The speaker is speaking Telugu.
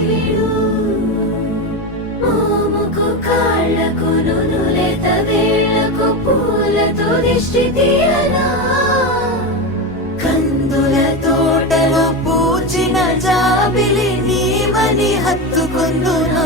వీడు మోముకు కాళ్ళకు నునులేత వేళ్లకు పూలతో దిష్టి తీయలా కందుల తోటలో పూచిన జాబిలి నీవని హత్తుకుందునా